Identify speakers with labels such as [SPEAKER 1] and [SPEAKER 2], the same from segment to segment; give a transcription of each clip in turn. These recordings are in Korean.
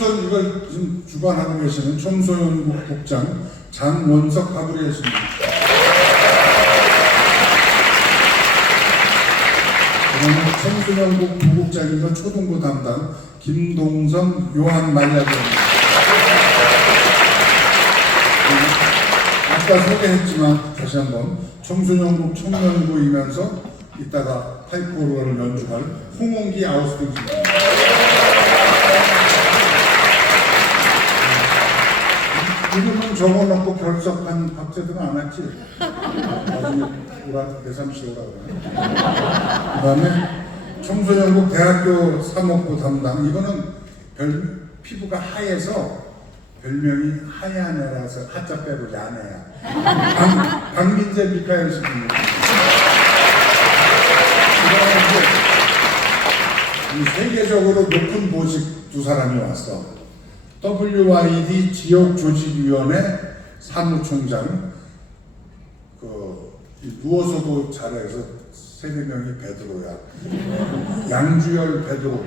[SPEAKER 1] 청소년 이걸 지금 주관하고 계시는 청소년국 국장 장원석 신문입니다. 그다음에 청소년국 부국장이며 초등부 담당 김동성 요한 말야입니다. 아까 소개했지만 다시 한번 청소년국 청년부이면서 이따가 파이프오르를 연주할 홍홍기 아우스팅입니다. 이름은 적어놓고 결석한 박제들은 안 왔지? 나중에 오라 대삼시 오라 그래. 그 다음에 청소년국 대학교 사목부 담당 이거는 별 피부가 하얘서 별명이 하야네라서 하자 빼고 야네야. 박, 박민재 미카엘 씨입니다. 이 세계적으로 높은 보직 두 사람이 왔어. WYD 지역 조직위원회 사무총장 그이 누워서도 잘해서 세계명이 베드로야. 양주열 베드로.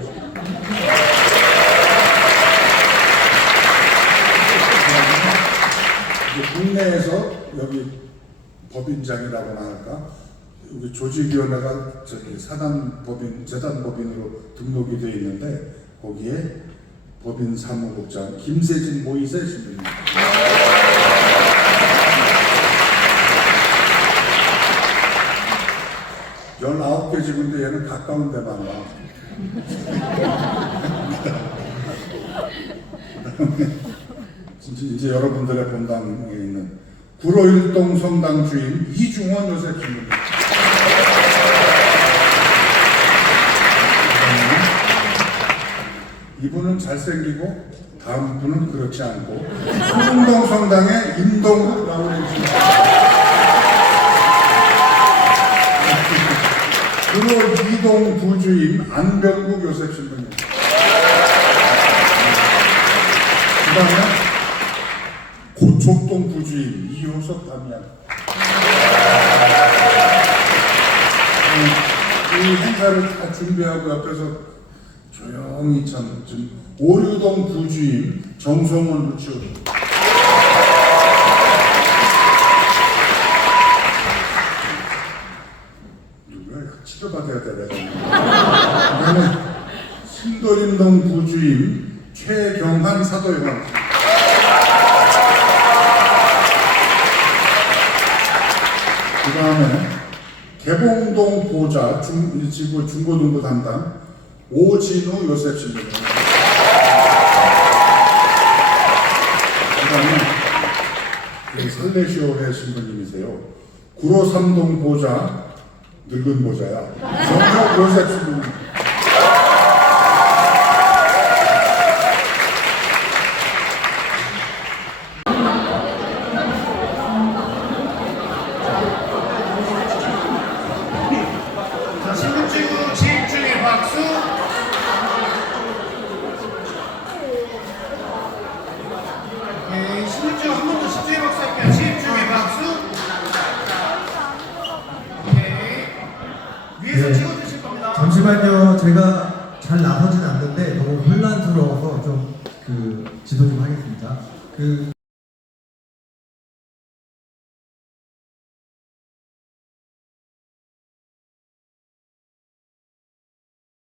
[SPEAKER 1] 국내에서 여기 법인장이라고나 할까 여기 조직위원회가 저기 사단 법인 재단 법인으로 등록이 되어 있는데 거기에 법인 사무국장 김세진 모이세 신부입니다. 19개 지구인데 얘는 가까운 데만 와. 진짜 이제 여러분들의 본당에 있는 구로일동 성당 주인 이중원 요셉 주입니다. 이분은 잘생기고 다음 분은 그렇지 않고 소동동 성당의 임동국 라우렌지 구로 이동 부주임 안병국 요셉 신부입니다. 그 다음에 고척동 부주임 이효석 담양 이 행사를 다 준비하고 옆에서 조용히 참 오류동 부주임 정성원 루치오 누구야? 치료받아야 돼 내가 그다음에 신도림동 부주임 최경환 사도회관 그 다음에 개봉동 보좌 중, 지구 중고등부 담당 오진우 요셉 신부입니다. 그 다음에 그 설레시오회 신부님이세요. 구로삼동 보좌 늙은 보좌야. 정혁 요셉 신부님.
[SPEAKER 2] 자, 신분지구 집중의 박수. 네, 신분지구 한 번 더 집중의 박수 할게요. 집중의 박수. 오케이. 위에서
[SPEAKER 3] 네.
[SPEAKER 2] 찍어주실 겁니다.
[SPEAKER 3] 잠시만요. 제가 잘 나서진 않는데 너무 혼란스러워서 좀 그 지도 좀 하겠습니다. 그